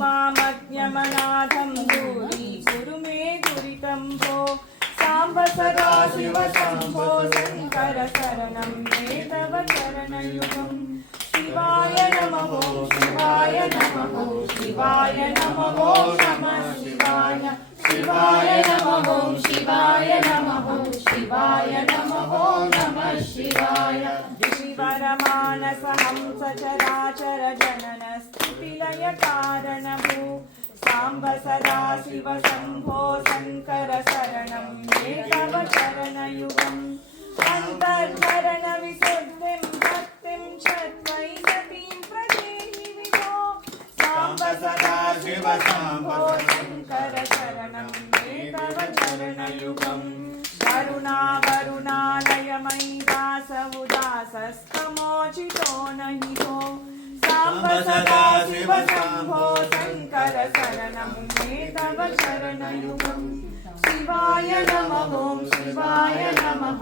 मामज्ञमनाथं दूरीकुरु मे दुरितं भो साम्ब सदा शिव शम्भो शङ्कर शरणं मे तव चरणयुगम् शिवाय नमः शिवाय नमः शिवाय नमः नमः शिवाय शिवाय नमः शिवाय नमः शिवाय नमः नमः शिवाय ऋषिवरमानस हंस चराचर जनन स्थितिलय कारणभू साम्ब सदा शिव शम्भो शङ्कर शरणं मे तव चरणयुगम् अन्तर्धरण विशुद्धिं भक्तिं श्रद्धैकतीं प्रदेहि विभो साम्ब सदा शिव शम्भो शङ्कर शरणं मे तव चरणयुगम् करुणावरुणालयमयि दास उदासस्तमोचितो नहि भो साम्ब सदा शिव शम्भो शङ्कर शरणं मे तव चरणयुगम् शिवाय नमः शिवाय नमः।